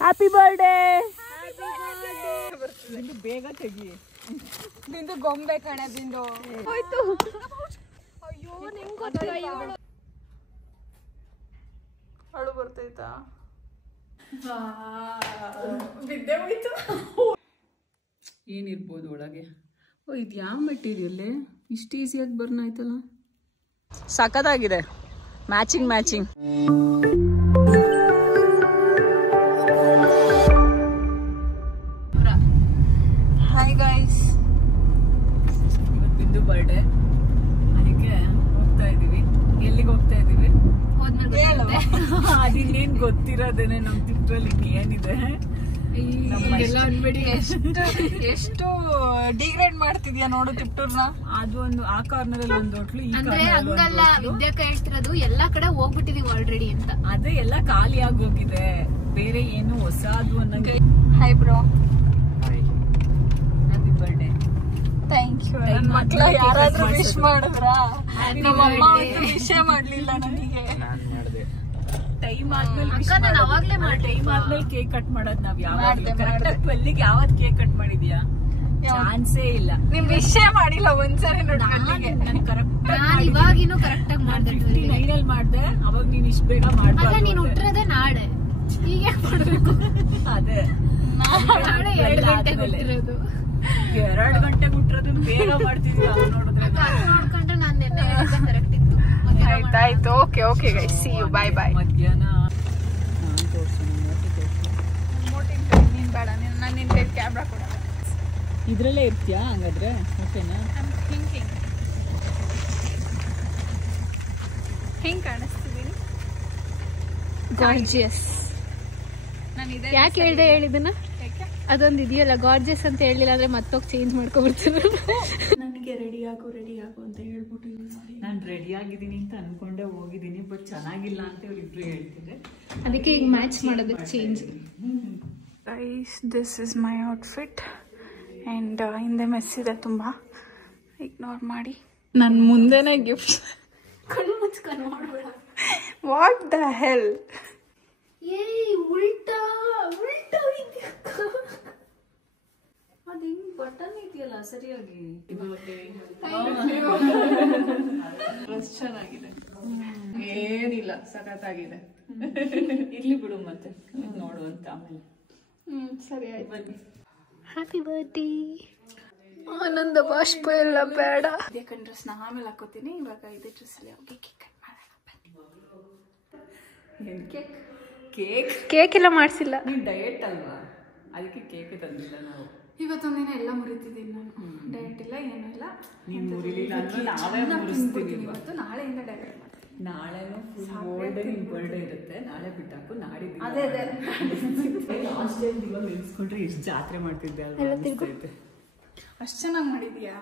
Happy birthday. ಬೇಗ ತೆಗಿ. ಬಿಂದು ಗೊಂಬೆ ಕಣೆ ಬಿಂದು. ಹೋಯ್ತು. ಅಯ್ಯೋ ನಿಂಗೆ ಗೊತ್ತಿಲ್ಲ. ಅಳು ಬರ್ತೈತಾ? ಬಿದ್ದೆ ಹೋಯ್ತು. ಏನಿರ್ಬೋದು ಒಳಗೆ? ಓ ಇದು ಯಾವ ಮೆಟೀರಿಯಲ್? ಇಷ್ಟು ಈಸಿಯಾಗಿ ಬರ್ನ್ ಆಯ್ತಲ್ಲ. ಸಖತ್ತಾಗಿದೆ. Matching matching. ಹಾಯ್ ಗೈಸ್, ಇವತ್ತು ಬಿಂದು ಬರ್ಡೇ, ಅದಕ್ಕೆ ಹೋಗ್ತಾ ಇದೀವಿ. ಎಲ್ಲಿಗೆ ಹೋಗ್ತಾ ಇದೀವಿ? ಅದಿನ್ನೇನ್ ಗೊತ್ತಿರೋದೇನೆ ನಮ್ ತಿಪ್ಪಲ್ಲಿ ಏನಿದೆ. ಎಷ್ಟು ಡಿಗ್ರೇಡ್ ಮಾಡ್ತಿದ್ಯಾ ನೋಡು ತಿಪ್ಟೂರ್ನ. ಅದು ಒಂದು ಆ ಕಾರ್ನರ್ ಅಲ್ಲಿ ಒಂದು ಹೋಟ್ಲು, ಈ ಅಂದ್ರೆ ಹಂಗಲ್ಲ ವಿದ್ಯಾಕ ಹೇಳ್ತಿರೋದು, ಎಲ್ಲಾ ಕಡೆ ಹೋಗ್ಬಿಟ್ಟಿದೀವಿ ಆಲ್ರೆಡಿ ಅಂತ. ಅದೇ ಎಲ್ಲ ಖಾಲಿ ಆಗೋಗಿದೆ, ಬೇರೆ ಏನು ಹೊಸದು ಅನ್ನಂಗೆ. Hi bro, happy birthday. Thank you. ನನ್ನ ಮಕ್ಳ ಯಾರಾದ್ರೂ ವಿಶ್ ಮಾಡಿದ್ರಾ? ನಮ್ಮಮ್ಮ ಒಂದು ವಿಷಯ ಮಾಡ್ಲಿಲ್ಲ ನನಗೆ. ಟೈಮ್ ಆದ್ಮೇಲೆ ನಾನು ಅವಾಗ್ಲೇ ಟೈಮ್ ಆದ್ಮೇಲೆ ಕೇಕ್ ಕಟ್ ಮಾಡೋದ್ ನಾವ್ ಯಾವಾಗ ಕರೆಕ್ಟ್ 12ಗೆ ಯಾವತ್ ಕೇಕ್ ಕಟ್ ಮಾಡಿದ್ಯಾ? ಚಾನ್ಸೇ ಇಲ್ಲ. ನಿಮ್ ವಿಷಯ ಮಾಡಿಲ್ಲ ಒಂದ್ಸರಿ ನೋಡಿ. ನಾನು ಕರೆಕ್ಟ್ ನಾನು ಇವಾಗಿನೂ ಕರೆಕ್ಟ್ ಆಗಿ ಮಾಡ್ದೆ. 59 ಮಾಡ್ದೆ, ಅವಾಗ ನೀನ್ ಇಷ್ಟ ಬೇಗ ಮಾಡ್ಬಾರ್ದು. ನೀನ್ ಹುಟ್ಟಿರೋದೇ ನಾಳೆ, ಈಗ ಮಾಡ್ಬೇಕು. ಅದೇ ನಾಳೆ 2 ಗಂಟೆಗೆ ಹುಟ್ಟಿರೋದು. 2 ಗಂಟೆಗೆ ಹುಟ್ಟಿರೋದನ್ನ ಬೇಗ ಮಾಡ್ತಿದ್ವಿ. ನೋಡಿದ್ರೆ ನೋಡ್ಕೊಂಡ್ರೆ ನಾನು ನಿನ್ನೆ ಕರೆಕ್ಟ್ ಇತ್ತು. ಆಯ್ತಾಯ್ತು. Okay okay guys, see you, bye bye. ಮಧ್ಯಾಹ್ನ ನೀನ್ ಬೇಡ, ನಾನು ನಿನ್ ಕೈ ಕ್ಯಾಮ್ರಾ ಕೊಡ. ಇದ್ರಲ್ಲೇ ಇರ್ತೀಯಾ ಹಂಗಾದ್ರೆ? ಓಕೆನಾ? ಹೆಂಗ್ ಕಾಣಿಸ್ತಿದ್ದೀನಿ? ಗಾರ್ಜಿಯಸ್. ಯಾಕೆ ಹೇಳ್ದೆ ಹೇಳಿದನ್ನ? ಅದೊಂದು ಇದೆಯಲ್ಲ ಗಾರ್ಜಿಯಸ್ ಅಂತ ಹೇಳಿಲ್ಲ ಅಂದ್ರೆ ಮತ್ತೋಗಿ ಚೇಂಜ್ ಮಾಡ್ಕೊಬಿಡ್ತೀನಿ. ನನಗೆ ರೆಡಿ ಆಗು ಅಂತ ಹೇಳ್ಬಿಟ್ಟು ನಾನು ರೆಡಿ ಆಗಿದ್ದೀನಿ ಅಂತ ಅನ್ಕೊಂಡೆ ಹೋಗಿದ್ದೀನಿ, ಬಟ್ ಚೆನ್ನಾಗಿಲ್ಲ ಅಂತ ಇವ್ರಿಬ್ರು ಹೇಳ್ತಿದ್ರೆ, ಅದಕ್ಕೆ ಈಗ ಮ್ಯಾಚ್ ಮಾಡೋದಕ್ಕೆ change. Guys, this is my outfit and ಹಿಂದೆ ಮೆಸ್ ಇದೆ ತುಂಬ, ಇಗ್ನೋರ್ ಮಾಡಿ. ನನ್ನ ಮುಂದೆನೇ ಗಿಫ್ಟ್. ಕಣ್ಣು ಮುಚ್ಕೊಂಡು ಮಾಡ್ಬೇಡ. What the hell? ಉಲ್ಟಾ ಅದು ಹಿಂಗ್ ಬಟನ್ ಇದೆಯಲ್ಲ ಸರಿಯಾಗಿ. ಡ್ರೆಸ್ ಚೆನ್ನಾಗಿದೆ, ಏನಿಲ್ಲ, ಸಖತ್ತಾಗಿದೆ. ಇರ್ಲಿ ಬಿಡು, ಮತ್ತೆ ನೋಡುವಂತ ಆಮೇಲೆ. ಸರಿ ಆಯ್ತು, ಬನ್ನಿ. Happy birthday. ಆನಂದ ಬಾಷ್ಪ ಎಲ್ಲ ಬೇಡ. ಯಾಕಂದ್ರೆ ಡ್ರೆಸ್ ನಾ ಆಮೇಲೆ ಹಾಕೋತೀನಿ, ಇವಾಗ ಇದೇ ಡ್ರೆಸ್ಸಲ್ಲಿ ಹೋಗಿ ಕೇಕ್ ಕಟ್ ಮಾಡೋಣ. ಕೇಕ್ ಕೇಕ್ ಕೇಕ್ ಎಲ್ಲ ಮಾಡಿಸಿಲ್ಲ. ನೀವು ಡಯಟ್ ಅಲ್ವಾ, ಅದಕ್ಕೆ ಕೇಕ್ ತಂದಿಲ್ಲ ನಾವು. ಇವತ್ತೊಂದಿನ ಎಲ್ಲ ಮುರಿತಿದ್ದೀನಿ ನಾನು. ಡಯಟ್ ಇಲ್ಲ, ಏನೂ ಇಲ್ಲ. ನೀವು ಮುರಿಲಿಲ್ಲ ಅಂದ್ರೆ ನಾವೇ ಮುರಿಸ್ತೀವಿ. ಇವತ್ತು ನಾಳೆಯಿಂದ ಡಯಟ್ ಮಾಡ್ತೀನಿ. ನಾಳೆನೂ ಫುಲ್ ನಿನ್ ಬರ್ಡೇ ಇರುತ್ತೆ, ನಾಳೆ ಬಿಟ್ಟಾಕು. ನಾಡಿದ್ದು ಅದೇ ಲಾಸ್ಟ್ ಟೈಮ್ ಇವಾಗ ನೆನ್ಸ್ಕೊಂಡ್ರೆ ಎಷ್ಟು ಜಾತ್ರೆ ಮಾಡ್ತಿದ್ದೆ ಅಲ್ವಾ? ಅಷ್ಟು ಚೆನ್ನಾಗಿ ಮಾಡಿದ್ಯಾ?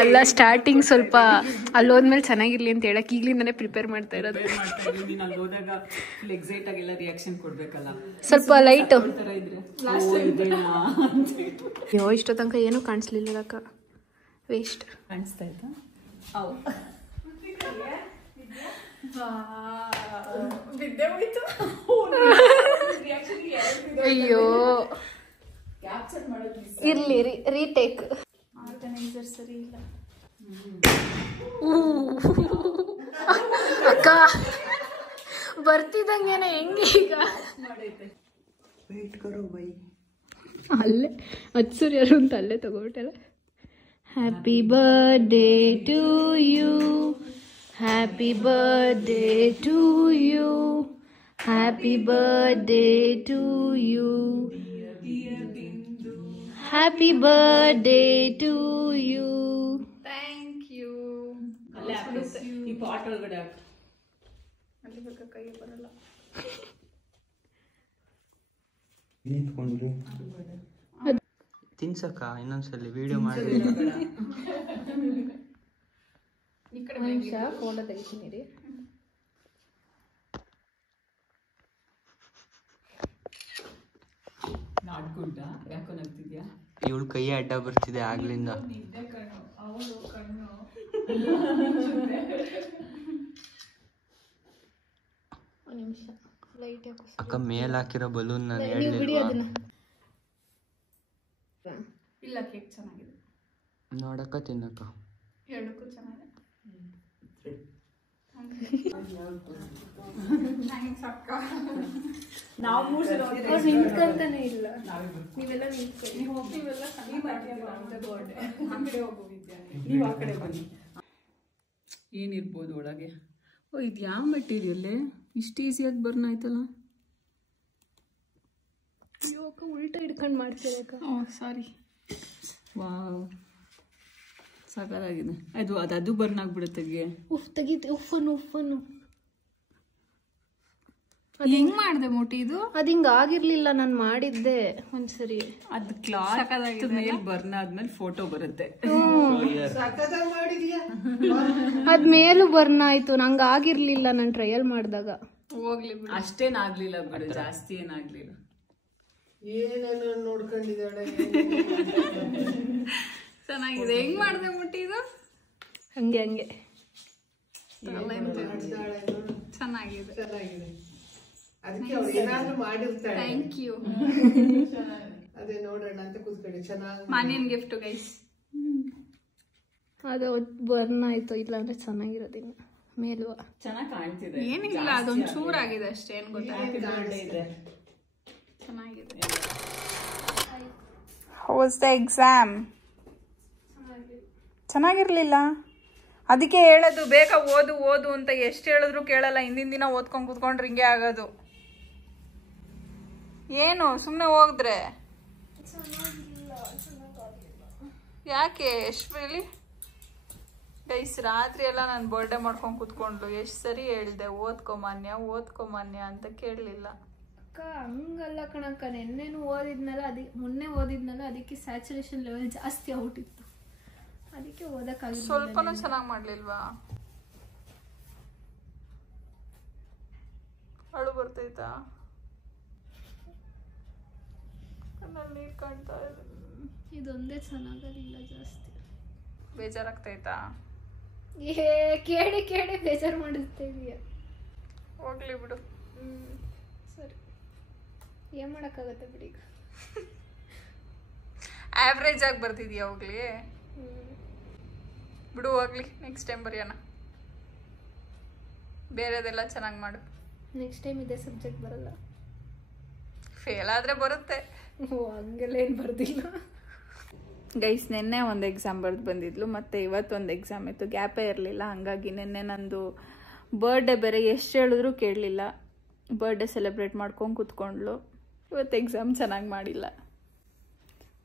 ಅಲ್ಲ, ಸ್ಟಾರ್ಟಿಂಗ್ ಸ್ವಲ್ಪ ಅಲ್ಲೋದ್ಮೇಲೆ ಚೆನ್ನಾಗಿರ್ಲಿ ಅಂತ ಹೇಳಕ್ ಈಗ್ಲಿಂದಾನೆ ಪ್ರಿಪೇರ್ ಮಾಡ್ತಾ ಇರೋದು. ನೀನು ಅಲ್ಲಿ ಹೋದಾಗ ಫುಲ್ ಎಕ್ಸೈಟ್ ಆಗಿ ಎಲ್ಲ ರಿಯಾಕ್ಷನ್ ಕೊಡ್ಬೇಕಲ್ಲ, ಸ್ವಲ್ಪ ಲೈಟ್. ಇದ್ರೆ ಅಯ್ಯೋ, ಇಷ್ಟೋ ತನಕ ಏನೂ ಕಾಣಿಸ್ಲಿಲ್ಲ ಅಕ್ಕ, ವೇಸ್ಟ್. ಕಾಣಿಸ್ತಾ ಇತ್ತಾ? ಬಿದ್ದೆ ಹೋಯ್ತು. ಅಯ್ಯೋ, ಇರ್ಲಿ, ರೀಟೇಕ್. ಆರ್ಗನೈಸರ್ ಸರಿ ಇಲ್ಲ ಅಕ್ಕ. ಬರ್ತಿದ್ದಂಗೆನೆ ಹೆಂಗೆ ಈಗ? ಅಲ್ಲೇ ಹಚ್ಚೂರು ಯಾರು ಅಂತ ಅಲ್ಲೇ ತಗೋಬಿಟ್ಟಲ್ಲ. Happy birthday to you, happy birthday to you, happy birthday to you, happy birthday to you. Thank you. ಈ ಪಾಟ್ ಒಳಗಡೆ ಅಲ್ಲಿ ಬೇಕಾ, ಕೈ ಬರಲ್ಲ. ತಿನ್ಸಕ್ಕ ಇನ್ನೊಂದ್ಸಲಿ ವಿಡಿಯೋ ಮಾಡಿ. ಫೋಟೋ ತೆಗಿತೀನಿ ರೀ. ನಾಡ್ಗುಡ್ಡ ಯಾಕೋ ನಗ್ತಿದ್ಯಾ? ಇವಳು ಕೈ ಅಡ್ಡ ಬರ್ತಿದೆ ಆಗ್ಲಿಂದ. ನಿಮಿಷ ಲೈಟ್ ಯಾಕೋ ಅಕ್ಕ ಮೇಲ್ ಹಾಕಿರೋ ಬಲೂನ್ ನಾನು ನೀವು ಬಿಡಿ ಹೇಳಿಲ್ವಾ? ಅದನ್ನ. ಇಲ್ಲ ಕೇಕ್ ಚೆನ್ನಾಗಿದೆ, ನೋಡಕ್ಕ ತಿನ್ನಕ್ಕ. ಎರಡಕ್ಕೂ ಚೆನ್ನಾಗಿದೆ. ನಾವು ಮೂರು ಸಲ ಅವ್ರು ನಿಂತ್ಕೊಂತಾನೆ ಇಲ್ಲ. ನೀವೆಲ್ಲ ನಿಂತ್ಕೊಳ್ಳಿ. ನೀವು ಆ ಕಡೆ ಬನ್ನಿ. ಏನಿರ್ಬೋದು ಒಳಗೆ? ಓ, ಇದು ಯಾವ ಮೆಟೀರಿಯಲ್? ಇಷ್ಟು ಈಸಿಯಾಗಿ ಬರ್ನ್ ಆಯ್ತಲ್ಲ. ಇವಾಗ ಉಲ್ಟಾ ಹಿಡ್ಕೊಂಡು ಮಾಡ್ತೀರಕ್ಕ. ಸಾರಿ. ವಾವ್, ಸಾಕಾಗಿದೆ. ಅದು ಬರ್ನ್ ಆಗ್ಬಿಡುತ್ತೆ. ಉಫ್ ತೆಗೀತಿ. ಉಫ್ಫನ್ನು ಅದು ಹೆಂಗ್ ಮಾಡಿದೆ ಮೋಟಿ ಇದು? ಅದು ಹಿಂಗೆ ಆಗಿರ್ಲಿಲ್ಲ, ನಾನು ಮಾಡಿದ್ದೆ ಒಂದ್ಸರಿ. ಅದು ಕ್ಲಾತ್ ಮೇಲೆ ಬರ್ನ್ ಆದ್ಮೇಲೆ ಫೋಟೋ ಬರುತ್ತೆ. ಅದ್ ಮೇಲೂ ಬರ್ನ್ ಆಯ್ತು, ನಂಗೆ ಆಗಿರ್ಲಿಲ್ಲ ನಾನು ಟ್ರಯಲ್ ಮಾಡಿದಾಗ. ಹೋಗ್ಲಿ ಬಿಡು. ಅಷ್ಟೇನಾಗ್ಲಿಲ್ಲ ಬಿಡು, ಜಾಸ್ತಿ ಏನಾಗ್ಲಿಲ್ಲ. ಏನೇನೋ ನೋಡ್ಕೊಂಡಿದ್ದಾಳೆ. ಚೆನ್ನಾಗಿದೆ. ಹೆಂಗ್ ಮಾಡಿದೆ ಮೋಟಿ ಇದು? ಹಂಗೆ ಚೆನ್ನಾಗಿದೆ. ಚೆನ್ನಾಗಿದೆ. ಅದಕ್ಕೆ ಅವ್ರು ಏನಾದ್ರೂ ಮಾಡಿರ್ತಾಳೆ. Thank you. ಅದೇ ನೋಡೋಣ ಅಂತ ಕೂತ್ಕೊಳ್ಳಿ. ಚೆನ್ನಾಗಿ ಮಾನ್ಯನ್ ಗಿಫ್ಟ್ ಗೈಸ್. ಅದು ಬರ್ನ್ ಆಯ್ತು, ಇಲ್ಲಾಂದ್ರೆ ಚೆನ್ನಾಗಿರೋದಿಲ್ಲ. ಮೇಲುವ ಚೆನ್ನಾಗಿ ಕಾಣ್ತಿದೆ. ಏನಿಲ್ಲ, ಅದೊಂದು ಚೂರಾಗಿದೆ ಅಷ್ಟೇ. ಏನ್ ಗೊತ್ತಾಗ್ತಿದೆ. ಚೆನ್ನಾಗಿದೆ. How was the exam? ಚೆನ್ನಾಗಿರ್ಲಿಲ್ಲ. ಅದಕ್ಕೆ ಹೇಳೋದು ಬೇಗ ಓದು ಅಂತ. ಎಷ್ಟು ಹೇಳಿದ್ರು ಕೇಳಲ್ಲ. ಹಿಂದಿನ ದಿನ ಓದ್ಕೊಂಡು ಕೂತ್ಕೊಂಡ್ರೆ ಹಿಂಗೆ ಆಗೋದು. ಏನು ಸುಮ್ಮನೆ ಹೋಗಿದ್ರೆ ಯಾಕೆ? ಎಷ್ಟು ಹೇಳಿ ಗೈಸ್, ರಾತ್ರಿ ಎಲ್ಲ ನಾನು ಬರ್ಡೇ ಮಾಡ್ಕೊಂಡು ಕೂತ್ಕೊಂಡ್ಲು. ಎಷ್ಟು ಸರಿ ಹೇಳಿದೆ ಓದ್ಕೊ ಮಾನ್ಯ ಅಂತ ಕೇಳಲಿಲ್ಲ. ಅಕ್ಕ ಹಂಗಲ್ಲ ಕಣಕ್ಕ, ಮೊನ್ನೆ ಓದಿದ್ನಲ್ಲ, ಅದಕ್ಕೆ ಸ್ಯಾಚುರೇಷನ್ ಲೆವೆಲ್ ಜಾಸ್ತಿ ಔಟಿತ್ತು, ಅದಕ್ಕೆ ಓದಕ್ಕಾಗಿಲ್ಲ. ಸ್ವಲ್ಪನೂ ಚೆನ್ನಾಗಿ ಮಾಡ್ಲಿಲ್ವಾ? ಅಳು ಬರ್ತೈತಾ? ಕಣ್ಣಲ್ಲಿ ನೀರು ಕಾಣ್ತಾ ಇದೆ. ಇದೊಂದೇ ಚೆನ್ನಾಗಲಿಲ್ಲ ಜಾಸ್ತಿ. ಬೇಜಾರಾಗ್ತೈತಾ? ಕೇಳಿ ಬೇಜಾರು ಮಾಡಿಸ್ತಾ ಇದೀಯ. ಹೋಗ್ಲಿ ಬಿಡು. ಸರಿ, ಏನ್ ಮಾಡಕ್ಕಾಗತ್ತೆ ಬಿಡಿ. ಆವ್ರೇಜ್ ಆಗಿ ಬರ್ತಿದ್ಯಾ? ಹೋಗ್ಲಿ ಬಿಡು, ಹೋಗ್ಲಿ. ನೆಕ್ಸ್ಟ್ ಟೈಮ್ ಬರೆಯೋಣ. ಬೇರೆದೆಲ್ಲ ಚೆನ್ನಾಗಿ ಮಾಡು. ನೆಕ್ಸ್ಟ್ ಟೈಮ್ ಇದೇ ಸಬ್ಜೆಕ್ಟ್ ಬರಲ್ಲ. ಫೇಲ್ ಆದರೆ ಬರುತ್ತೆ. ಹಂಗೆಲ್ಲ ಏನು ಬರ್ದಿಲ್ಲ ಗೈಸ್. ನಿನ್ನೆ ಒಂದು ಎಕ್ಸಾಮ್ ಬರೆದು ಬಂದಿದ್ಲು, ಮತ್ತು ಇವತ್ತೊಂದು ಎಕ್ಸಾಮ್ ಇತ್ತು. ಗ್ಯಾಪೇ ಇರಲಿಲ್ಲ. ಹಾಗಾಗಿ ನಿನ್ನೆ ನಂದು ಬರ್ಡೇ ಬೇರೆ. ಎಷ್ಟು ಹೇಳಿದ್ರು ಕೇಳಲಿಲ್ಲ. ಬರ್ಡೇ ಸೆಲೆಬ್ರೇಟ್ ಮಾಡ್ಕೊಂಡು ಕೂತ್ಕೊಂಡ್ಲು. ಇವತ್ತು ಎಕ್ಸಾಮ್ ಚೆನ್ನಾಗಿ ಮಾಡಿಲ್ಲ.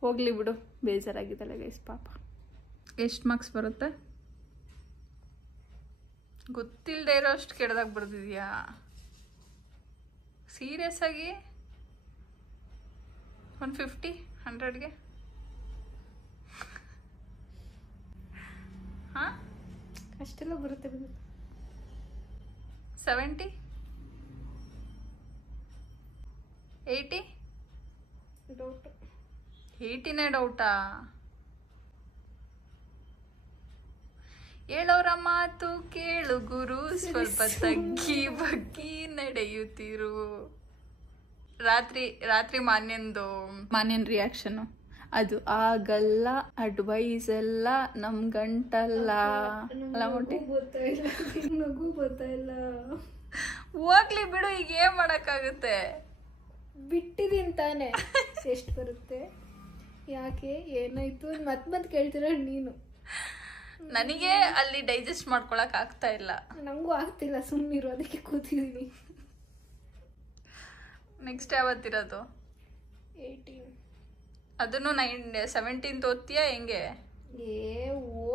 ಹೋಗ್ಲಿ ಬಿಡು, ಬೇಜಾರಾಗಿದ್ದಲ್ಲ ಗೈಸ್ ಪಾಪ. ಎಷ್ಟು ಮಾರ್ಕ್ಸ್ ಬರುತ್ತೆ ಗೊತ್ತಿಲ್ಲದೆ ಇರೋ ಅಷ್ಟು ಕೆಡ್ದಾಗ ಬರ್ದಿದ್ಯಾ? ಸೀರಿಯಸ್ ಆಗಿ 150 100ಗೆ? ಹಾಂ, ಅಷ್ಟೆಲ್ಲ ಬರುತ್ತೆ ಬಿಡು. 70 80? ಡೌಟ್. 80ನೇ ಡೌಟಾ? ಹೇಳೋರ ಮಾತು ಕೇಳು ಗುರು, ಸ್ವಲ್ಪ ತಗ್ಗಿ ಬಗ್ಗಿ ನಡೆಯುತ್ತಿರು. ರಾತ್ರಿ ಮಾನ್ಯನ್ ರಿಯಾಕ್ಷನು ಅದು ಆಗಲ್ಲ, ಅಡ್ವೈಸ್ ಎಲ್ಲ ನಮ್ ಗಂಟಲ್ಲ ಅಲ್ಲ ಮೊಟ್ಟಿ. ನಗು ಗೊತ್ತಾಯಿಲ್ಲ. ಹೋಗ್ಲಿ ಬಿಡು, ಈಗ ಏನ್ ಮಾಡಕ್ಕಾಗುತ್ತೆ? ಬಿಟ್ಟಿದೀನಿ ತಾನೆ. ಎಷ್ಟು ಬರುತ್ತೆ, ಯಾಕೆ, ಏನಾಯ್ತು ಮತ್ತೆ ಕೇಳ್ತೀರ ನೀನು. ನನಗೆ ಅಲ್ಲಿ ಡೈಜೆಸ್ಟ್ ಮಾಡ್ಕೊಳಕ್ ಆಗ್ತಾ ಇಲ್ಲ. ನಂಗೂ ಆಗ್ತಿಲ್ಲ, ಸುಮ್ಮನಿರು, ಅದಕ್ಕೆ ಕೂತಿದ್ದೀನಿ. ನೆಕ್ಸ್ಟ್ ಯಾವತ್ತಿರೋದು? 18. ಅದನ್ನು 17th ಓದ್ತೀಯಾ ಹೆಂಗೆ?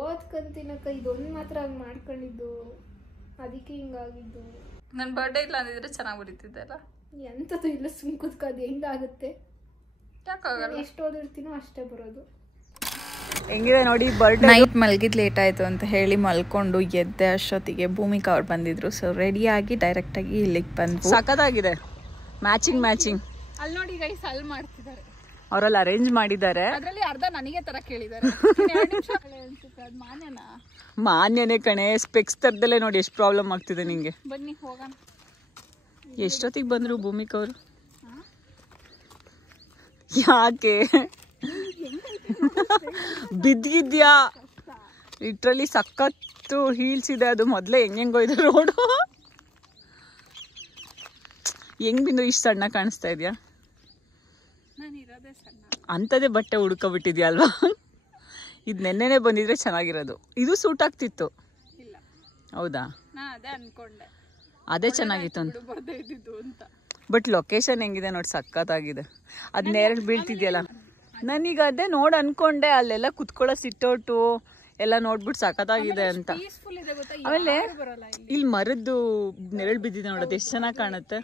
ಓದ್ಕಂತೀನಕ್ಕ, ಇದೊಂದು ಮಾತ್ರ ಹಂಗೆ ಮಾಡ್ಕೊಂಡಿದ್ದು, ಅದಕ್ಕೆ ಹಿಂಗಾಗಿದ್ದು. ನನ್ನ ಬರ್ಡೇ ಇಲ್ಲ ಅಂದಿದ್ರೆ ಚೆನ್ನಾಗಿ ಬರೀತಿದ್ದೆ ಅಲ್ಲ. ಎಂಥದ್ದು ಇಲ್ಲ, ಸುಮ್ ಕೂತ್ಕೋದು ಹೆಂಗಾಗುತ್ತೆ? ಯಾಕಾಗಲ್ಲ? ಎಷ್ಟು ಓದಿರ್ತೀನೋ ಅಷ್ಟೇ ಬರೋದು. ಹೆಂಗಿದೆ ನೋಡಿ. ಬರ್ಡೇ ನೈಟ್ ಮಲಗಿದ್ ಲೇಟ್ ಆಯಿತು ಅಂತ ಹೇಳಿ ಮಲ್ಕೊಂಡು ಎದ್ದೆ ಅಷ್ಟೊತ್ತಿಗೆ ಭೂಮಿಕಾ ಅವ್ರು ಬಂದಿದ್ರು. ಸೊ ರೆಡಿಯಾಗಿ ಡೈರೆಕ್ಟಾಗಿ ಇಲ್ಲಿಗೆ ಬಂದು. ಸಖತ್ತಾಗಿದೆ, ಮ್ಯಾಚಿಂಗ್. ಅಲ್ಲಿ ನೋಡಿ ಗೈಸ್, ಅಲ್ಲಿ ಮಾಡ್ತಿದ್ದಾರೆ. ಅವರಲ್ಲಿ ಅರೇಂಜ್ ಮಾಡಿದ್ದಾರೆ. ಅದ್ರಲ್ಲಿ ಅರ್ಧ ನನಗೆ ತರ ಕೇಳಿದ್ದಾರೆ. ಮಾನ್ಯನೇ ಕಣೆ. ಸ್ಪೆಕ್ಸ್ ತರದಲ್ಲೇ ನೋಡಿ ಎಷ್ಟು ಪ್ರಾಬ್ಲಮ್ ಆಗ್ತಿದೆ ನಿಂಗೆ. ಬನ್ನಿ ಹೋಗೋಣ. ಎಷ್ಟೊತ್ತಿಗೆ ಬಂದ್ರು ಭೂಮಿಕಾ ಅವರು? ಯಾಕೆ ಬಿದ್ದಿದ್ಯಾ? ಲಿಟ್ರಲಿ ಸಖತ್ತು ಹೀಲ್ಸ್ ಇದೆ. ಅದು ಮೊದಲೇ ಹೆಂಗೋಯ್ತು ರೋಡು. ಹೆಂಗ್ ಬಿಂದು ಇಷ್ಟು ಸಣ್ಣ ಕಾಣಿಸ್ತಾ ಇದೆಯಾ? ಅಂಥದ್ದೇ ಬಟ್ಟೆ ಹುಡ್ಕೊಬಿಟ್ಟಿದ್ಯಾ ಅಲ್ವಾ? ಇದು ನೆನ್ನೆನೆ ಬಂದಿದ್ರೆ ಚೆನ್ನಾಗಿರೋದು. ಇದು ಸೂಟ್ ಆಗ್ತಿತ್ತು. ಹೌದಾ? ಅದೇ ಚೆನ್ನಾಗಿತ್ತು ಅಂತ. ಬಟ್ ಲೊಕೇಶನ್ ಹೆಂಗಿದೆ ನೋಡಿ, ಸಖತ್ತಾಗಿದೆ. ಅದು ನೇರಳೆ ಬೀಳ್ತಿದ್ಯಲ್ಲ. ನಾನೀಗ ಅದೇ ನೋಡ್ ಅನ್ಕೊಂಡೆ, ಅಲ್ಲೆಲ್ಲ ಕುತ್ಕೊಳ್ಳೋ ಸಿಟ್ಟೌಟು ಎಲ್ಲ ನೋಡ್ಬಿಟ್ಟು ಸಖತ್ತಾಗಿದೆ ಅಂತ. ಆಮೇಲೆ ಇಲ್ಲಿ ಮರದ್ದು ನೆರಳು ಬಿದ್ದಿದೆ ನೋಡೋದು, ಎಷ್ಟು ಚೆನ್ನಾಗಿ ಕಾಣುತ್ತೆ.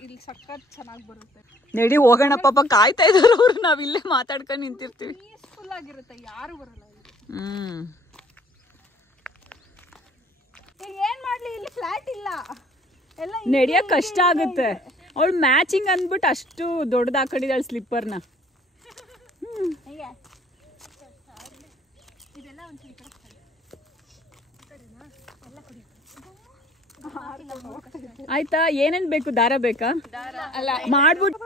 ನಡಿ ಹೋಗೋಣ, ಪಾಪ ಕಾಯ್ತಾ ಇದಾರೆ ಅವ್ರು. ನಾವ್ ಇಲ್ಲೇ ಮಾತಾಡ್ಕೊಂಡು ನಿಂತಿರ್ತೀವಿ. ಏನ್ ಮಾಡ್ಲಿ, ಇಲ್ಲಿ ಫ್ಲಾಟ್ ಇಲ್ಲ, ನಡಿಯಕ್ ಕಷ್ಟ ಆಗುತ್ತೆ. ಅವಳು ಮ್ಯಾಚಿಂಗ್ ಅಂದ್ಬಿಟ್ಟು ಅಷ್ಟು ದೊಡ್ಡದು ಹಾಕೊಂಡಿದ್ದಾಳೆ ಸ್ಲಿಪ್ಪರ್ನ. ಆಯ್ತಾ? ಏನೇನ್ ಬೇಕು? ದಾರ ಬೇಕಾ? ಅಲ್ಲ ಮಾಡ್ಬಿಟ್ಟು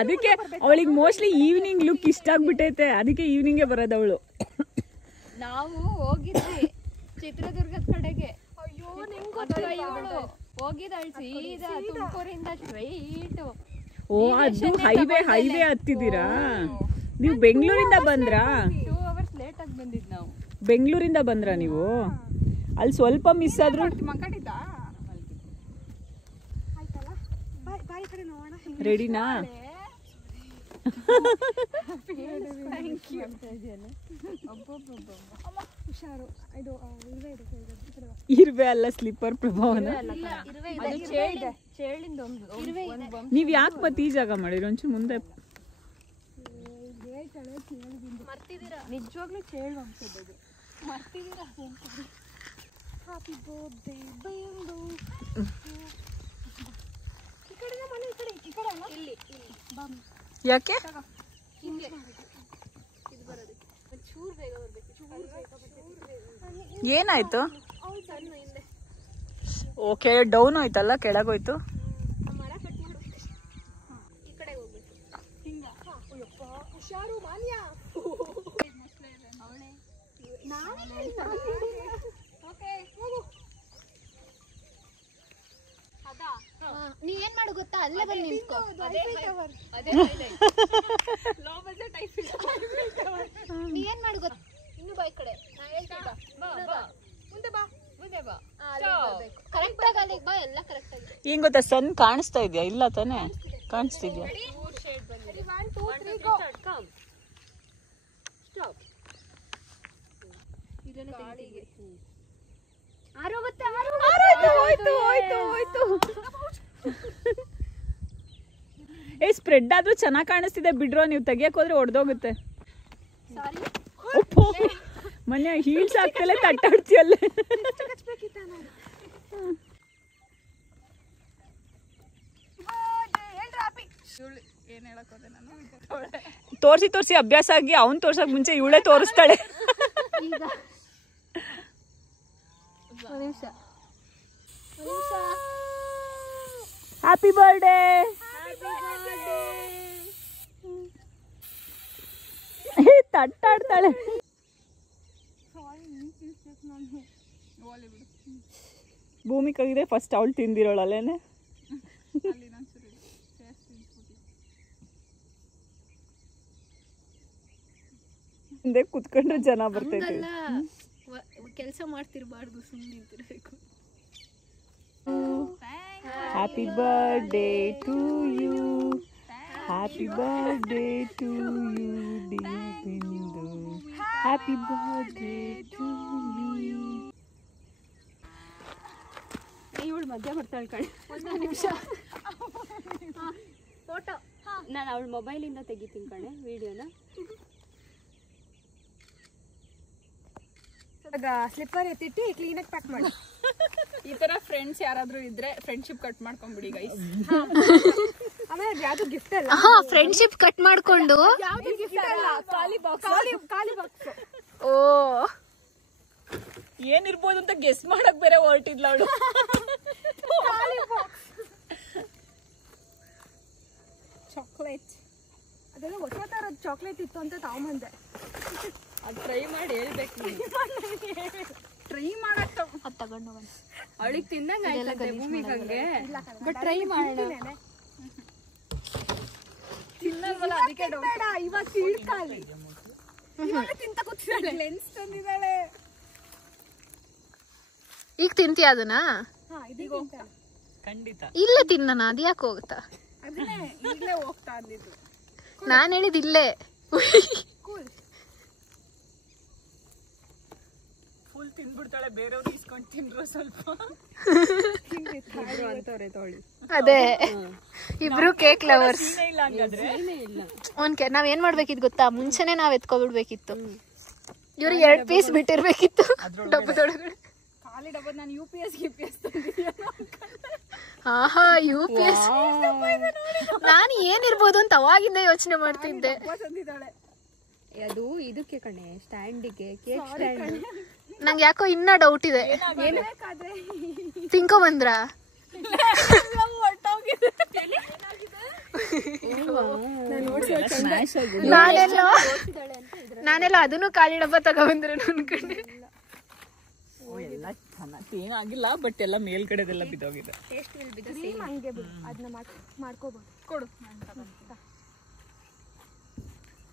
ಅದಕ್ಕೆ ಅವಳಿಗೆ ಮೋಸ್ಟ್ಲಿ ಈವ್ನಿಂಗ್ ಲುಕ್ ಇಷ್ಟ ಆಗ್ಬಿಟ್ಟೈತೆ. ಅದಕ್ಕೆ ಈವ್ನಿಂಗೇ ಬರೋದು ಅವಳು. ನಾವು ಹೋಗಿದ್ವಿ ಚಿತ್ರದುರ್ಗದ ಕಡೆಗೆ. ಹೋಗಿದ್ದಾಳೆ ಸೀದಾ ತುಮಕೂರಿಂದ ಸ್ಟ್ರೈಟ್. ಓ, ಅದು ಹೈವೇ ಹತ್ತಿದ್ದೀರಾ ನೀವು? ಬೆಂಗಳೂರಿಂದ ಬಂದ್ರಾ? 2 hours ಲೇಟ್ ಆಗಿ ಬಂದಿದ್ ನಾವು. ಬೆಂಗಳೂರಿಂದ ಬಂದ್ರಾ ನೀವು? ಅಲ್ಲಿ ಸ್ವಲ್ಪ ಮಿಸ್ ಆದ್ರೂ ರೆಡಿನಾ? ಇರ್ವೆ ಅಲ್ಲ, ಸ್ಲಿಪ್ಪರ್ ಪ್ರಭಾವನ. ನೀವ್ ಯಾಕೆ ಮತ್ತೆ ಈ ಜಾಗ ಮಾಡಿರಿ? ಒಂಚೂರು ಮುಂದೆ ನಿಜವಾಗ್ಲೂ ಚೇಳು ಅನ್ಸೋದು. ಮರ್ತಿದ್ದೀರಾ? ಹ್ಯಾಪಿ ಬರ್ತ್ಡೇ ಬಂದು ಯಾಕೆ? ಏನಾಯ್ತು? ಓಕೆ, ಡೌನ್ ಹೋಯ್ತಲ್ಲ, ಕೆಳಗೋಯ್ತು. ನೀ ಏನ್ ಮಾಡು ಗೊತ್ತಾ, ಅಲ್ಲೇ ಬಂದು ನಿಂತ್ಕೋ. ನೀ ಏನ್ ಮಾಡು ಗೊತ್ತಾ, ಇನ್ನು ಬಾ ಈ ಕಡೆ. ನಾ ಹೇಳ್ತೀನಿ, ಮುಂದೆ ಬಾ, ಮುಂದೆ ಬಾ. ಕರೆಕ್ಟ್ ಆಗಿ ಅಲ್ಲಿಗೆ ಬಾ, ಎಲ್ಲ ಕರೆಕ್ಟ್ ಆಗಿ. ಏನ್ ಗೊತ್ತಾ, ಸನ್ ಕಾಣಿಸ್ತಾ ಇದೆಯಾ? ಇಲ್ಲ ತಾನೆ? ಕಾಣಿಸ್ತಿದ್ಯಾ? ಏ, ಸ್ಪ್ರೆಡ್ ಆದ್ರೂ ಚೆನ್ನಾಗಿ ಕಾಣಿಸ್ತಿದೆ ಬಿಡ್ರೋ. ನೀವು ತೆಗಿಯಕ್ ಹೋದ್ರೆ ಒಡೆದೋಗುತ್ತೆ. ಮನೆ ಹೀಲ್ಸ್ ಹಾಕ್ತಲೇ ತಟ್ಟಾಡ್ತೀಯಲ್ಲೇ. ತೋರ್ಸಿ ಅಭ್ಯಾಸ ಆಗಿ ಅವನ್ ತೋರ್ಸಕ್ ಮುಂಚೆ ಇವಳೇ ತೋರಿಸ್ತಾಳೆ. Happy birthday. ತಟ್ಟಾಡ್ತಾಳೆ. ಭೂಮಿಕಾಗಿದೆ ಫಸ್ಟ್ ಅವಳು ತಿಂದಿರೋಳಲ್ಲೇನೆ. ಹಿಂದೆ ಕುತ್ಕೊಂಡ್ರೆ ಜನ ಬರ್ತೈತೆ. ಕೆಲಸ ಮಾಡ್ತಿರ್ಬಾರ್ದು, ಸುಮ್ಮನೆ ನಿಂತಿರ್ಬೇಕು. Happy birthday to you, happy birthday to you dear Bindu, happy birthday to you. ಇವಳು ಮಧ್ಯ ಬರ್ತಾಳೆ ಕಣೆ. ಒಂದು ನಿಮಿಷ ಫೋಟೋ ನಾನು ಅವಳ ಮೊಬೈಲಿಂದ ತೆಗಿತೀನಿ ಕಣೆ ವಿಡಿಯೋನ. ಸ್ಲಿಪ್ಪರ್ ಎತ್ತಿಟ್ಟು ಕ್ಲೀನಾಗಿ ಪ್ಯಾಕ್ ಮಾಡಿ. ಈ ತರ ಫ್ರೆಂಡ್ಸ್ ಯಾರಾದ್ರೂ ಇದ್ರೆ ಫ್ರೆಂಡ್ಶಿಪ್ ಕಟ್ ಮಾಡ್ಕೊಂಡ್ಬಿಡಿ ಗೈಸ್. ಆಮೇಲೆ ಯಾವ್ದು ಗಿಫ್ಟ್ ಅಲ್ಲ, ಫ್ರೆಂಡ್ಶಿಪ್ ಕಟ್ ಮಾಡ್ಕೊಂಡು ಯಾವ್ದು ಗಿಫ್ಟ್ ಅಲ್ಲ, ಖಾಲಿ ಬಾಕ್ಸ್. ಖಾಲಿ ಬಾಕ್ಸ್. ಓ ಏನಿರ್ಬೋದು ಅಂತ ಗೆಸ್ ಮಾಡಕ್ ಬೇರೆ ಹೊರಟಿದ್ಲ ಅವಳು. ಚಾಕ್ಲೇಟ್ ಅದೆಲ್ಲ ಹೊಸ ತರದ್ ಚಾಕ್ಲೇಟ್ ಇತ್ತು ಅಂತ ತಗೊಂಬಂದೆ. ಅದು ಟ್ರೈ ಮಾಡಿ ಹೇಳ್ಬೇಕು. ಟ್ರೈ ಮಾಡಕ್ ಅದು ತಗೊಂಡು ಬಂದು ಅವಳಿಗೆ ತಿಂದಂಗ ಭೂಮಿಗೆ ಹಂಗೆ. ಬಟ್ ಟ್ರೈ ಮಾಡೋಣ. ತಿನ್ನಲ್ವಲ್ಲ ಅದಕ್ಕೆ ಬೇಡ. ಇವಾಗ ತಿಳ್ಕಾಲಿ ತಿಂತ ಕೂತಿದ್ದಾಳೆ. ಲೆನ್ಸ್ ತಂದಿದ್ದಾಳೆ. ಈಗ ತಿಂತೀಯ ಅದನ್ನ? ಖಂಡಿತ ಇಲ್ಲೇ ತಿನ್ನಣ, ಅದು ಯಾಕೆ ಹೋಗುತ್ತಾ? ಅದನ್ನೇ ಈಗಲೇ ಹೋಗ್ತಾ ಅಂದಿದ್ದು. ನಾನು ಹೇಳಿದ ಇಲ್ಲೇ. ಫುಲ್ ತಿಂದ್ಬಿಡ್ತಾಳೆ, ಬೇರೆಯವ್ರು ಇಸ್ಕೊಂಡು ತಿನ್ರು ಸ್ವಲ್ಪ. ಅದೇ ಇಬ್ರು ಕೇಕ್ ಲವರ್ಸ್. ಇಲ್ಲ ಹಂಗಾದ್ರೆ ನಾವ್ ಏನ್ ಮಾಡ್ಬೇಕಿತ್ತು ಗೊತ್ತಾ? ಮುಂಚೆನೆ ನಾವ್ ಎತ್ಕೊಬಿಡ್ಬೇಕಿತ್ತು. ಇವ್ರು 2 ಪೀಸ್ ಬಿಟ್ಟಿರ್ಬೇಕಿತ್ತು ಡಬ್ಬದೊಳಗಡೆ. ಖಾಲಿ ಡಬ್ಬ. ನಾನು UPS ತಂದಿದ್ದೆ. ಆಹಾ UPS. ನಾನು ಏನಿರ್ಬೋದು ಅಂತ ಅವಾಗಿಂದ ಯೋಚನೆ ಮಾಡ್ತಿದ್ದೆ. ಅದು ಇದಕ್ಕೆ ಕಣೆ, ಸ್ಟ್ಯಾಂಡಿಗೆ, ಕೇಕ್ ಸ್ಟ್ಯಾಂಡ್. ನಂಗೆ ಯಾಕೋ ಇನ್ನ ಡೌಟ್ ಇದೆ. ತಿನ್ಕೊ ಬಂದ್ರ? ನಾನೆಲ್ಲ ಅದನ್ನು ಖಾಲಿ ಡಬ್ಬ ತಗೊಂಡ್ರೆ ಅನ್ಕೊಂಡೆ. ಎಲ್ಲ ಚೆನ್ನಾಗಿ ಏನಾಗಿಲ್ಲ, ಬಟ್ ಎಲ್ಲ ಮೇಲ್ಗಡೆದೆಲ್ಲ ಬಿದ್ದೋಗಿದೆ. ಹಂಗೆ ಬಿಡು, ಅದನ್ನ ಮಾಡ್ಕೋಬಹುದು. ಕೊಡು.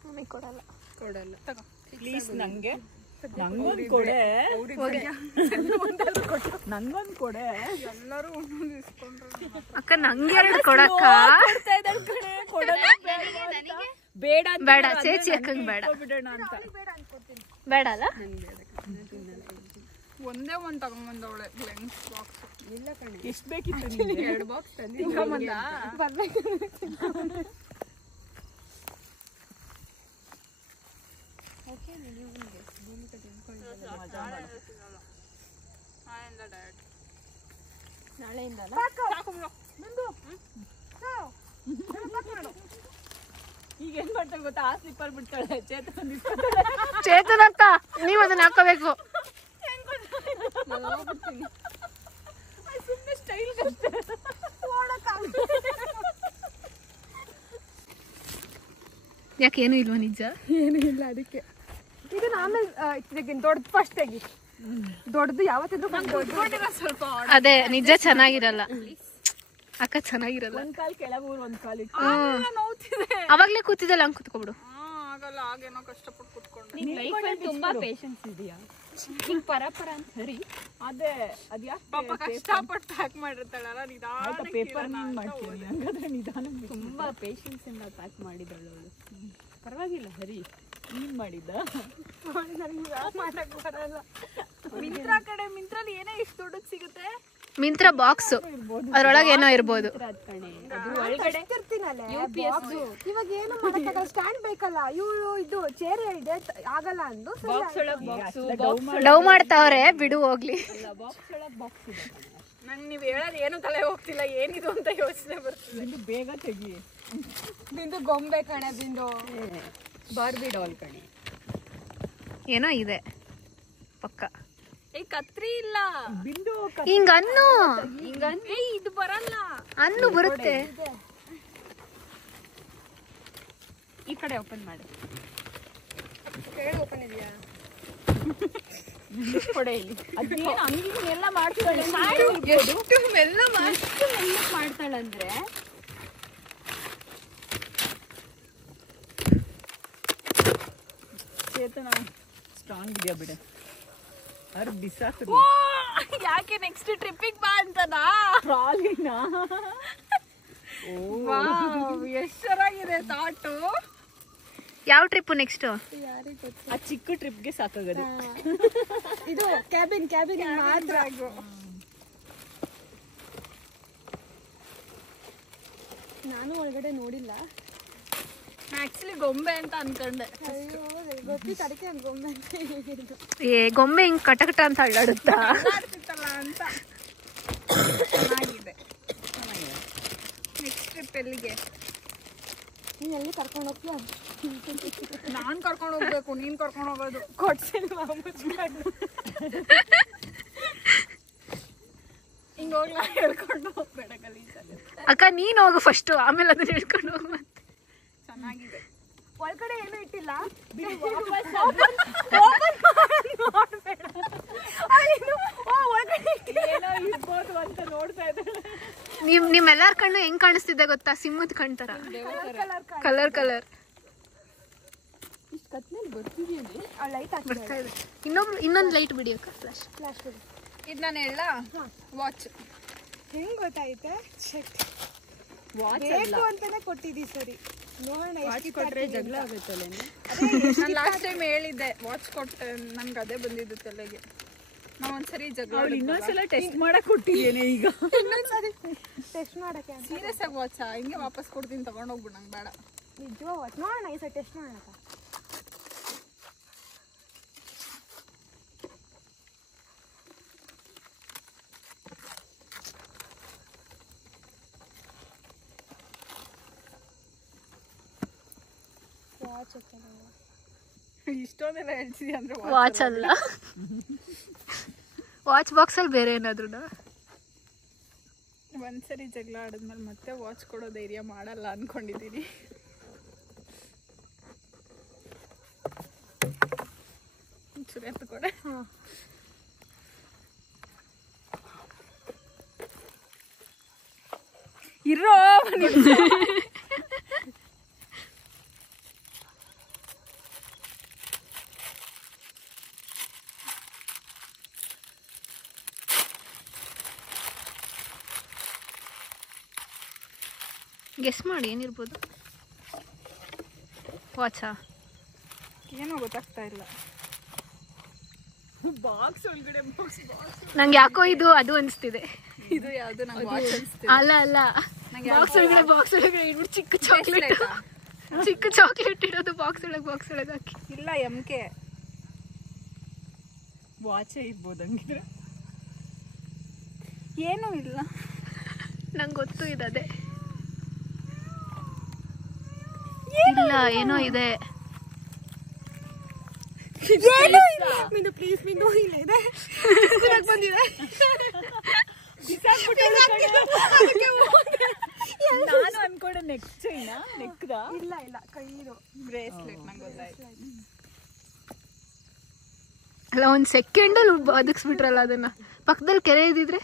ಮಮ್ಮಿ ಕೊಡಲ್ಲ. ತಗೋ ಪ್ಲೀಸ್ ನಂಗೆ ನಂಗೊಂದು ಕೊಡೆ. ನಂಗೊಂದು ಕೊಡೆ. ಎಲ್ಲರೂ ಅಕ್ಕ ನಂಗೆ 2 ಕೊಡಕ್ಕ. ಬೇಡ ಬೇಡ ಚೇಚಿ ಅಕ್ಕಂಗ್ ಬೇಡ. ಬೇಡ ಅಲ್ಲ? ಒಂದೇ ಒಂದು ತಗೊಂಬಂದವಳೆ ಲೆನ್ಸ್ ಬಾಕ್ಸ್. ಇಲ್ಲ ಕಣೆ, ಎಷ್ಟು ಬೇಕಿತ್ತು? 2 ಬಾಕ್ಸ್ ತಂದಿದ್ದ. ಈಗ ಏನ್ ಮಾಡ್ತಾಳೆ ಗೊತ್ತಾ? ಆ ಸ್ಲಿಪ್ಪರ್ ಬಿಡ್ತಾಳೆ. ಚೇತನ್ ಅಂತ ನೀವ್ ಅದನ್ನ ಹಾಕೋಬೇಕು. ಸುಮ್ಮನೆ ಸ್ಟೈಲ್ ಯಾಕೇನು ಇಲ್ವಾ? ನಿಜ ಏನು ಇಲ್ಲ. ಅದಕ್ಕೆ ಇದು ಆಮೇಲೆ ದೊಡ್ಡದು ಫಸ್ಟ್ ತೆಗಿ. ದೊಡ್ಡದು ಯಾವತ್ತಿದ್ರು ಸ್ವಲ್ಪ. ಅದೇ ನಿಜ ಚೆನ್ನಾಗಿರಲ್ಲ ಅಕ್ಕ, ಚೆನ್ನಾಗಿರಲ್ಲ. ಒಂದ್ ಕಾಲ್ ಕೆಳಗೆ ಒಂದ್ ಕಾಲ್ ಇಟ್ಟು ಅವಾಗ್ಲೇ ಕೂತಿದ್ದಲ್ಲ, ಹಂಗ್ ಕೂತ್ಕೊಬಿಡು. ಆಗಲ್ಲ, ಆಗೇನೋ ಕಷ್ಟಪಟ್ಟು ಕುತ್ಕೊಂಡು. ತುಂಬಾ ಪೇಷನ್ಸ್ ಇದೆಯಾ? ಹಿಂಗ್ ಪರ ಅಂತ ಸರಿ. ಅದೇ ಅದ್ಯಾಕೆ ಪಾಪ ಕಷ್ಟಪಟ್ಟು ಪ್ಯಾಕ್ ಮಾಡಿರ್ತಾಳಲ್ಲ, ನಿಧಾನ ಪೇಪರ್ ನೀನ್ ಮಾಡ್ತೀನಿ. ಹಂಗಾದ್ರೆ ನಿಧಾನ. ತುಂಬಾ ಪೇಷನ್ಸ್ ಇಂದ ಪ್ಯಾಕ್ ಮಾಡಿದಳು ಅವಳು. ಪರವಾಗಿಲ್ಲ ಹರಿ, ನೀನ್ ಮಾಡಿದ್ದ? ಮಾಡಕ್ ಬರಲ್ಲ. ಮಿಂತ್ರಾ ಕಡೆ, ಮಿಂತ್ರಲ್ಲಿ ಏನೇ ಇಷ್ಟು ದೊಡ್ಡದು ಸಿಗುತ್ತೆ. ಮಿಂತ್ರ ಬಾಕ್ಸ್, ಅದ್ರೊಳಗೆ ಏನೋ ಇರ್ಬೋದು. ಇವಾಗ ಏನು ಮಾಡಕ್ಕಾಗಲ್ಲ, ಸ್ಟ್ಯಾಂಡ್ ಬೇಕಲ್ಲ. ಇವಳು ಇದು ಚೇರ್ ಹೇಳಿದೆ ಆಗಲ್ಲ ಅಂದು ಡವ್ ಮಾಡ್ತಾವ್ರೆ, ಬಿಡು ಹೋಗ್ಲಿ. ನಂಗೆ ನೀವ್ ಹೇಳೋದು ಏನು ತಲೆ ಹೋಗ್ತಿಲ್ಲ, ಏನಿದು ಅಂತ ಯೋಚನೆ ಬರ್ತದೆ. ಬೇಗ ತೆಗಿ. ಬಿಂದು ಗೊಂಬೆ ಕಣೆ, ಬಿಂದು ಬಾರ್ಬಿ ಡಾಲ್ ಕಣೆ. ಏನೋ ಇದೆ ಪಕ್ಕ. ಕತ್ರಿ ಇಲ್ಲ. ಬಿಂದು ಹಿಂಗ ಅನ್ನು ಇದು ಬರಲ್ಲ. ಅನ್ನು ಬರುತ್ತೆ. ಈ ಕಡೆ ಓಪನ್ ಮಾಡಿ. ಓಪನ್ ಇದೆಯಾ? ಕೊಡೆ ಇಲ್ಲಿ. ಅದೇನು ಹಂಗಿಲ್ಲ ಮಾಡ್ತಾಳೆ. ಎಷ್ಟು ಮೆಲ್ಲ ಮಾಡ್ತಾಳಂದ್ರೆ ಚೇತನ ಸ್ಟ್ರಾಂಗ್ ಇದೆಯಾ ಬಿಡ. ಅರ್ ಬಿಸಾಕ. ಯಾಕೆ ನೆಕ್ಸ್ಟ್ ಟ್ರಿಪ್ಪಿಗೆ ಬಾ ಅಂತನಾ? ಟ್ರಾಲಿನ. ಎಷ್ಟು ಚೆನ್ನಾಗಿದೆ ಥಾಟು. ಯಾವ ಟ್ರಿಪ್ ನೆಕ್ಸ್ಟ್? ಆ ಚಿಕ್ಕ ಟ್ರಿಪ್ಗೆ ಸಾಕಾಗದು. ಇದು ಕ್ಯಾಬಿನ್ ಮಾತ್ರ. ನಾನು ಒಳಗಡೆ ನೋಡಿಲ್ಲ. ಆಕ್ಚುಲಿ ಗೊಂಬೆ ಅಂತ ಅನ್ಕೊಂಡೆ. ಗೊತ್ತಿತ್ತು, ಅದಕ್ಕೆ ಗೊಂಬೆ ಅಂತ ಹೇಳಿದ್ದು. ಗೊಂಬೆ ಹಿಂಗ್ ಕಟಕಟ ಅಂತ ಅಳ್ಳಾಡುತ್ತಾ ಅಂತ. ಚೆನ್ನಾಗಿದೆ. ನೆಕ್ಸ್ಟ್ ಟ್ರಿಪ್ ಎಲ್ಲಿಗೆ? ನೀನ್ ಎಲ್ಲಿ ಕರ್ಕೊಂಡು ಹೋಗ್ತೀಯ ನಾನ್ ಕರ್ಕೊಂಡು ಹೋಗ್ಬೇಕು, ನೀನ್ ಕರ್ಕೊಂಡು ಹೋಗೋದು. ಕೊಡ್ಸಿಲ್ವಾ ಮುಚ್ಕೊಂಡು ಹಿಂಗ ಹೋಗ್ಲಾ ಹೇಳ್ಕೊಂಡು ಹೋಗ್ಬೇಡ ಗಲೀಜಲ್ಲಿ. ಅಕ್ಕ ನೀನ್ ಹೋಗು ಫಸ್ಟ್, ಆಮೇಲೆ ಅದನ್ನ ಹೇಳ್ಕೊಂಡು ಹೋಗು. ಮತ್ತೆ ಚೆನ್ನಾಗಿದೆ. ಒಳಗಡೆ ಏನು ಇಟ್ಟಿಲ್ಲ. ಏನೋ ಇರ್ಬೋದು ಅಂತ ನೋಡ್ತಾ ಇದ್ದಾಳೆ. ನಿಮ್ಮೆಲ್ಲಾರ ಕಣ್ಣು ಹೆಂಗ್ ಕಾಣಿಸ್ತಿದೆ ಗೊತ್ತಾ? ಸಿಂಹದ ಕಣ್ತರ ಕಲರ್ ಕಲರ್ ಬರ್ತಾ ಇದೆ. ಇನ್ನೊಂದು ಲೈಟ್ ಬಿಡಿ ಅಕ್ಕ, ಫ್ಲಾಶ್ ಬಿಡಿ. ಇದು ನಾನು ಹೇಳ ವಾಚ್ ಹೆಂಗ್ ಗೊತ್ತಾಯ್ತೆ? ವಾಚ್ ಬೇಕು ಅಂತಾನೆ ಕೊಟ್ಟಿದ್ದೀವಿ. ಸರಿ ನೋಡೋಣ. ವಾಚ್ ಕೊಟ್ರೆ ಜಗಳ ಆಗುತ್ತಲ್ಲ. ನಾನು ಲಾಸ್ಟ್ ಟೈಮ್ ಹೇಳಿದ್ದೆ ವಾಚ್ ಕೊಟ್ಟೆ, ನನ್ಗೆ ಅದೇ ಬಂದಿದ್ದು ತಲೆಗೆ. ನಾವ್ ಒಂದ್ಸರಿ ಜಗಳ ಇನ್ನೊಂದ್ಸಲ ಟೆಸ್ಟ್ ಮಾಡಕ್ ಕೊಟ್ಟಿದ್ದೇನೆ ಈಗ. ಇನ್ನೊಂದ್ಸರಿ ಟೆಸ್ಟ್ ಮಾಡಕ್ಕೆ. ಸೀರಿಯಸ್ ಆಗಿ ವಾಚ್ ಹಿಂಗೆ ವಾಪಸ್ ಕೊಡ್ತೀನಿ, ತಗೊಂಡೋಗ್ಬಿಡು. ನಂಗೆ ಬೇಡ. ನಿಜವಾ ವಾಚ್ ನೋಡೋಣ, ಈ ಸರಿ ಟೆಸ್ಟ್ ಮಾಡೋಣ. ಇಷ್ಟೊಂದೆಲ್ಲ ಹೇಳ್ಸಿದಿ ಅಂದ್ರೆ ವಾಚ್ ಅಲ್ಲ, ವಾಚ್ ಬಾಕ್ಸ್ ಅಲ್ಲಿ ಬೇರೆ ಏನಾದ್ರು. ಒಂದ್ಸರಿ ಜಗಳ ಆಡಿದ್ಮೇಲೆ ಮತ್ತೆ ವಾಚ್ ಕೊಡೋ ಧೈರ್ಯ ಮಾಡಲ್ಲ ಅನ್ಕೊಂಡಿದೀನಿ. ಚೂರಿ ಅಂತ ಕೊಡೆ. ಇರೋ ಗೆಸ್ ಮಾಡಿ ಏನಿರ್ಬೋದು. ವಾಚಾ? ಏನೋ ಗೊತ್ತಾಗ್ತಾ ಇಲ್ಲ. ಬಾಕ್ಸ್ ಒಳಗಡೆ ನಂಗೆ ಯಾಕೋ ಇದು ಅದು ಅನಿಸ್ತಿದೆ. ಇದು ಯಾವ್ದು ನಂಗೆ ವಾಚ್ ಅನ್ಸ್ತಿದೆ. ಅಲ್ಲ ಬಾಕ್ಸ್ ಒಳಗಡೆ ಇಡ್ಬಿಟ್ಟು ಚಿಕ್ಕ ಚಾಕ್ಲೇಟ್ ಇಡೋದು ಬಾಕ್ಸ್ ಒಳಗೆ ಹಾಕಿ. ಇಲ್ಲ MK ವಾಚೇ ಇರ್ಬೋದು ಹಂಗಿದ್ರೆ. ಏನೂ ಇಲ್ಲ. ನಂಗೆ ಗೊತ್ತು ಇದೆ. ಇಲ್ಲ ಏನೋ ಇದೆ. ಪ್ಲೀಸ್ ಮಿಂದು ಇದೆ ಬಂದಿದೆ. ನಾನು ಅನ್ಕೊಂಡೆ ನೆಕ್ ಚೈನಾ, ನೆಕ್ದ. ಇಲ್ಲ ಕೈದು ಬ್ರೇಸ್ಲೆಟ್. ನಂಗೆ ಗೊತ್ತಾಯ್ತು. ಅಲ್ಲ ಒಂದ್ ಸೆಕೆಂಡಲ್ಲಿ ಬದುಕ್ಸ್ಬಿಟ್ರಲ್ಲ ಅದನ್ನ. ಪಕ್ಕದಲ್ಲಿ ಕೆರೆ ಇದ್ದಿದ್ರೆ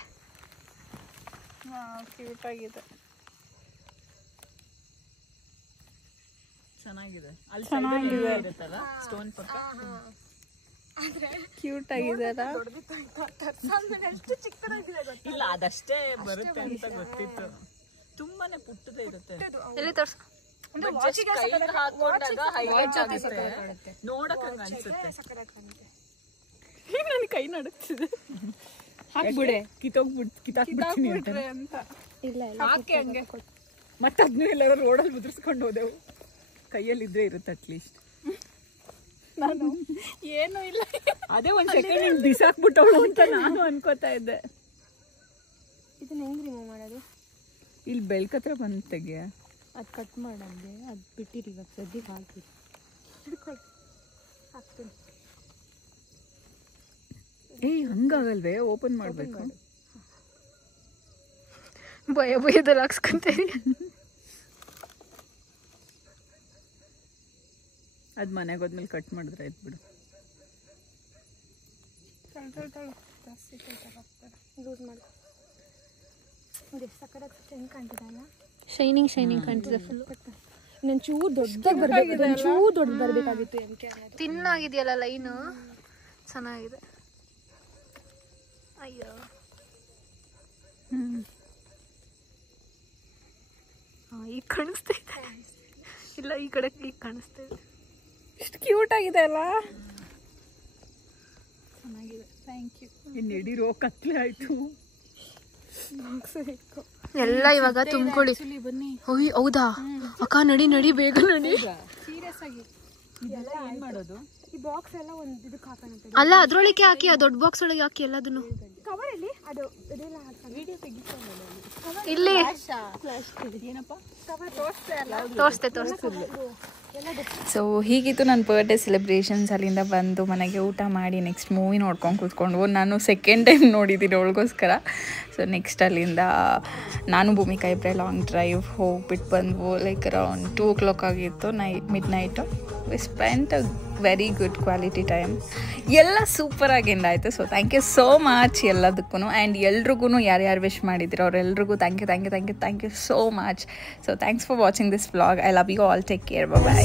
ಕ್ಯೂಟ್ ಆಗಿದೆ. ಚೆನ್ನಾಗಿದೆ. ಅಲ್ಲಿ ಚೆನ್ನಾಗಿದೆ ಇರುತ್ತಲ್ಲ ಸ್ಟೋನ್ ಪಕ್ಕ. ಕ್ಯೂಟ್ ಆಗಿದೆ ಅಲ್ಲ. ಇಲ್ಲ ಅದಷ್ಟೇ ಬರುತ್ತೆ ಅಂತ ಗೊತ್ತಿತ್ತು. ತುಂಬಾನೇ ಪುಟ್ಟದೇ ಇರುತ್ತೆ. ಎಲ್ಲಿ ತೋರ್ಸು. ಹಾಕೊಂಡಾಗ ಹೈಲೈಟ್ ಆಗುತ್ತೆ, ನೋಡಕ್ ಹಂಗ ಅನ್ಸುತ್ತೆ. ನನ್ ಕೈ ನಡುತ್ತಿದೆ. ಹಾಕ್ಬಿಡೆ, ಕಿತ್ತಾಕ್ಬಿಡ್ತೀನಿ ಅಂತ. ಇಲ್ಲ ಹಾಕಿ ಹಂಗೆ. ಮತ್ತೆ ಅದನ್ನೂ ಎಲ್ಲರೂ ರೋಡಲ್ಲಿ ಮುದ್ರಿಸ್ಕೊಂಡು ಹೋದೆವು. ಕೈಯಲ್ಲಿ ಇದ್ರೆ ಇರುತ್ತೆ ಅಟ್ಲೀಸ್ಟ್. ನಾನು ಏನೂ ಇಲ್ಲ. ಅದೇ ಒಂದ್ ಸೆಕೆಂಡ್ ಬಿಸಾಕ್ಬಿಟ್ಟವಳು ಅಂತ ನಾನು ಅನ್ಕೋತಾ ಇದ್ದೆ. ಇದನ್ನ ಹೆಂಗ್ ರಿಮೂವ್ ಮಾಡೋದು? ಇಲ್ಲಿ ಬೆಳ್ಕತ್ರ ಬಂದು ತೆಗಿಯ. ಅದು ಕಟ್ ಮಾಡಂಗೆ ಅದು ಬಿಟ್ಟಿರಿ, ಇವಾಗ ಸದ್ಯಕ್ಕೆ ಹಾಕಿ ಹಾಕ್ತೀನಿ. ಏಯ್ ಹಂಗಾಗಲ್ವೇ? ಓಪನ್ ಮಾಡ್ಬೇಕು. ಭಯದಲ್ಲಿ ಹಾಕ್ಸ್ಕೊಂತೀರಿ. ಅದ್ ಮನೆಗೆ ಹೋದ್ಮೇಲೆ ಕಟ್ ಮಾಡಿದ್ರೆ ಆಯ್ತು ಬಿಡು. ಲೂಸ್ ಮಾಡಿ ನೋಡಿ. ಸಕ್ಕರೆ ಹೆಂಗ್ ಕಾಣ್ತಿದೆ ಅಲ್ಲ? ಶೈನಿಂಗ್ ಕಾಣ್ತಿದೆ ಫುಲ್. ಇನ್ನೊಂದು ಚೂರು ದೊಡ್ಡದಾಗಿ ಬರಬೇಕು, ಚೂರು ದೊಡ್ಡ ಬರಬೇಕಾಗಿತ್ತು. MK ತಿನ್ನಾಗಿದೆಯಲ್ಲ ಲೈನು, ಚೆನ್ನಾಗಿದೆ. ಅಯ್ಯೋ ಈಗ ಕಾಣಿಸ್ತಾ ಇದೆ. ಇಲ್ಲ ಈ ಕಡೆ ಈಗ ಕಾಣಿಸ್ತಾ ಇದೆ. ಎಷ್ಟು ಕ್ಯೂಟ್ ಆಗಿದೆ ಅಲ್ಲ. ಚೆನ್ನಾಗಿದೆ. Thank you. ಇನ್ನು ಎಡಿರೋ ಕತ್ಲೆ ಆಯ್ತು. ಎಲ್ಲ ಇವಾಗ ತುಂಬ್ಕೊಳ್ಳಿ. ಓಯ್ ಹೌದಾ ಅಕ್ಕ, ನಡಿ ಬೇಗ ನಡಿ. ಸೀರಿಯಸ್ ಆಗಿ ಇದೆಲ್ಲ ಏನ್ ಮಾಡೋದು? ಈ ಬಾಕ್ಸ್ ಎಲ್ಲ ಒಂದು ಇದಕ್ಕೆ ಹಾಕೋಣ. ಅಲ್ಲ ಅದ್ರೊಳಗೆ ಹಾಕಿ, ಆ ದೊಡ್ಡ ಬಾಕ್ಸ್ ಒಳಗೆ ಹಾಕಿ ಎಲ್ಲದನ್ನು. ಕವರಲ್ಲಿ ಅದು ಇದೆಲ್ಲ ಹಾಕೋಣ. ವಿಡಿಯೋ ತೆಗಿಸೋಣ. ಇಲ್ಲಿ ಏನಪ್ಪ ತೋರಿಸ್ತೆ. ಸೊ ಹೀಗಿತ್ತು ನನ್ನ ಬರ್ಡೇ ಸೆಲೆಬ್ರೇಷನ್ಸ್. ಅಲ್ಲಿಂದ ಬಂದು ಮನೆಗೆ ಊಟ ಮಾಡಿ ನೆಕ್ಸ್ಟ್ ಮೂವಿ ನೋಡ್ಕೊಂಡು ಕೂತ್ಕೊಂಡು, ನಾನು ಸೆಕೆಂಡ್ ಟೈಮ್ ನೋಡಿದ್ದೀನಿ ಅವಳಿಗೋಸ್ಕರ. ಸೊ ನೆಕ್ಸ್ಟ್ ಅಲ್ಲಿಂದ ನಾನು ಭೂಮಿಕಾ ಇಬ್ಬರೇ ಲಾಂಗ್ ಡ್ರೈವ್ ಹೋಗ್ಬಿಟ್ಟು ಬಂದ್ವು. ಲೈಕ್ ಅರೌಂಡ್ 2 o'clock ಆಗಿತ್ತು, midnight. We spent a very good quality time. ಎಲ್ಲ ಸೂಪರಾಗಿ ಎಂಡ್ ಆಯಿತು. So thank you so much ಎಲ್ಲದಕ್ಕೂ. ಆ್ಯಂಡ್ ಎಲ್ರಿಗೂ ಯಾರ್ಯಾರು ವಿಶ್ ಮಾಡಿದ್ರು ಅವರೆಲ್ರಿಗೂ thank you so much. So thanks for watching this vlog. I love you all. Take care. Bye.